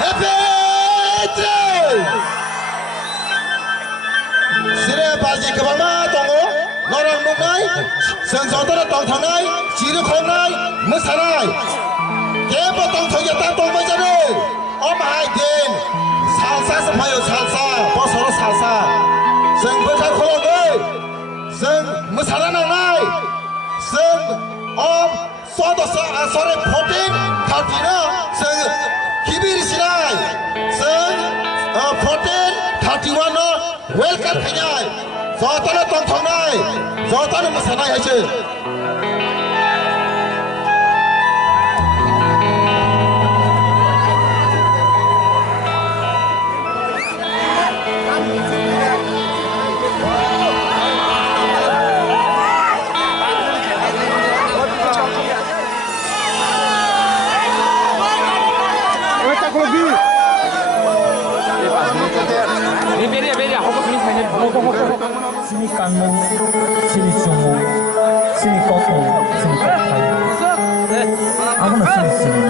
Happy birthday! Sini bazi kebama tongo, norang nungai, sensotera tong tangai, ciri kongai, mesanai. Kepo tong toya tong bajane. Oh my God, salsa sepayo salsa, posoro salsa. Seng bekal kologai, seng mesana nangai, seng soto sore protein katina, seng kibir sinai, seng protein katiwana welcome kenyai. Zotana tong tongai, zotana mesanai aja. Sini kanmu, sini sumu, sini koku, sini kokai. Aku masih sini.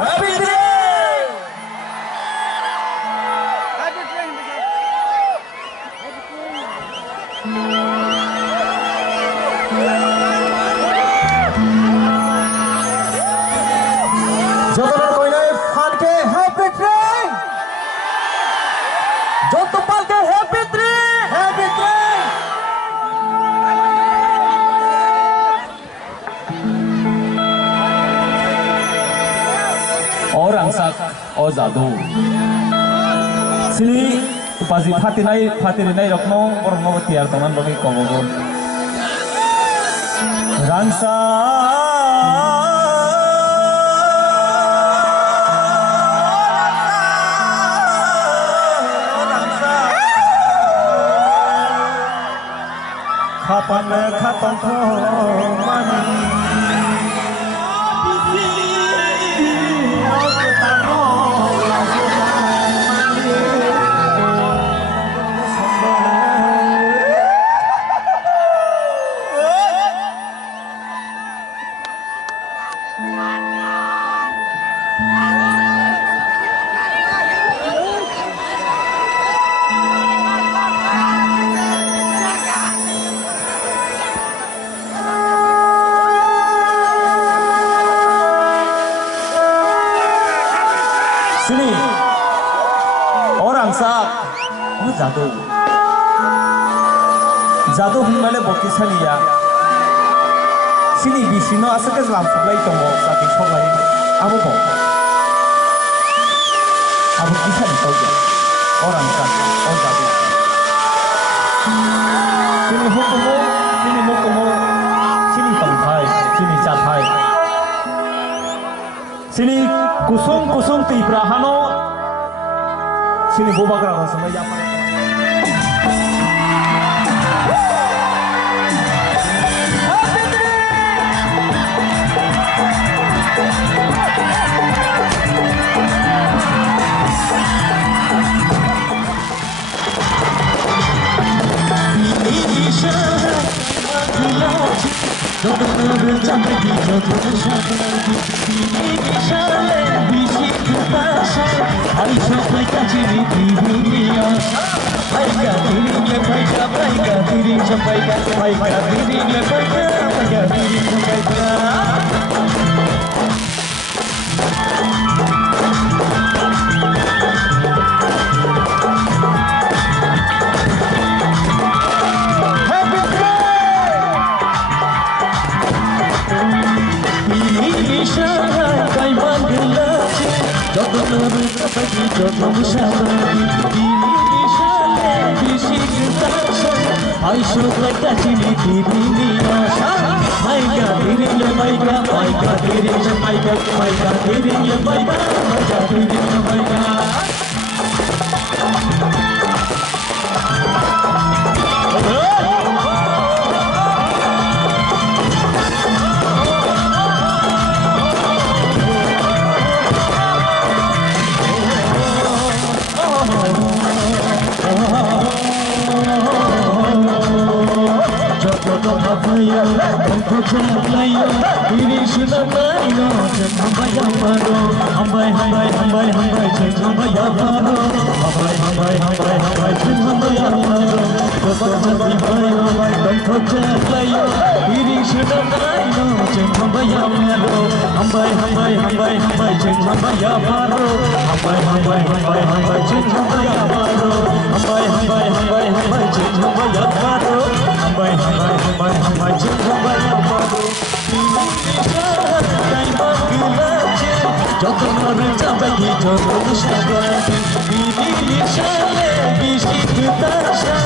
Happy birthday! Jodoh koinai fanke happy train. Jodoh palke happy train, happy train. Orang sak ozadu. Sini pasti fatinai rokno orang mau tiar teman bagi komogo. Rangsa. Kapan mani Sini orang sak jadu hingmale bokisaniya sini bisino asake lampuklai tongo saki soglai abo bo abo kisani toja orang sak jadu sini hukumu sini mukumu sini pangthai sini chathai sini kusung tibrahano sini bobakra sama ya kota papaya Tengko celayo Diri sudah mayo Cengkambaya paro Hambai hambai hambai hambai Cengkambaya paro Hambai hambai hambai hambai Cengkambaya paro Kota hati payo Tengko celayo Diri sudah mayo Cengkambaya paro Hambai hambai hambai hambai Cengkambaya paro Hambai hambai hambai hambai Cengkambaya paro Hambai hambai hambai hambai Cengkambaya paro Hambai hambai hambai hambai Cengkambaya paro Kai maglaje Joto orang sampai di joto sabar Diri shale bisi kutasha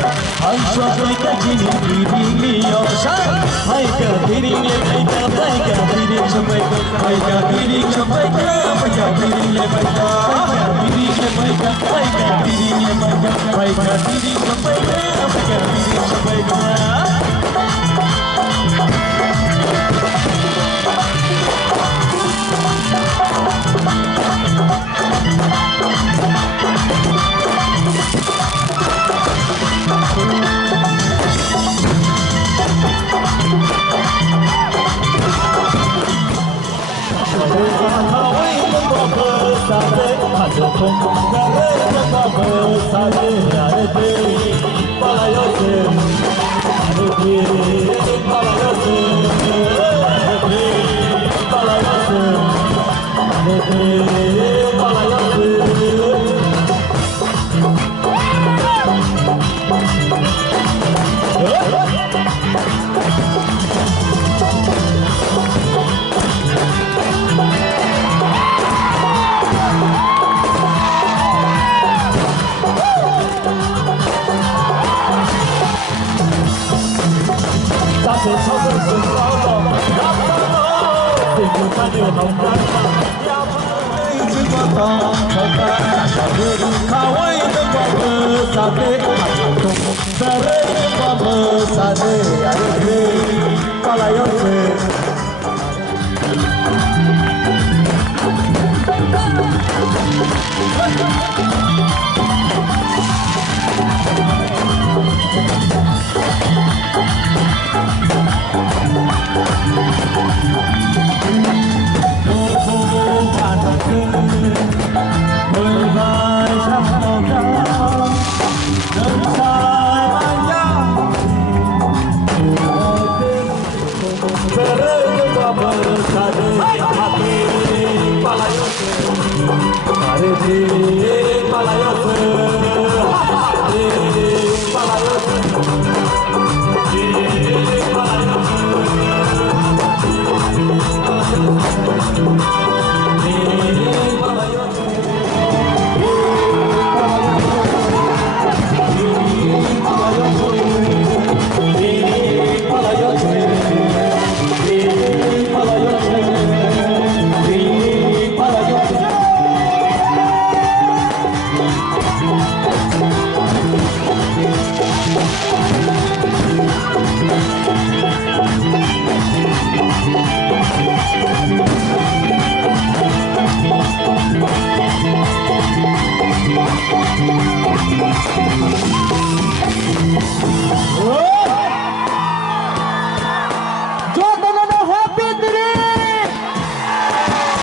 Hai swasai ka jini diri liyosa Hai ka diri le baika baika diri sampai Hai ka diri sampai ka baika diri le baika Hai ka diri le baika baika diri le baika Hai ka diri sampai ka baika diri sampai ka Hare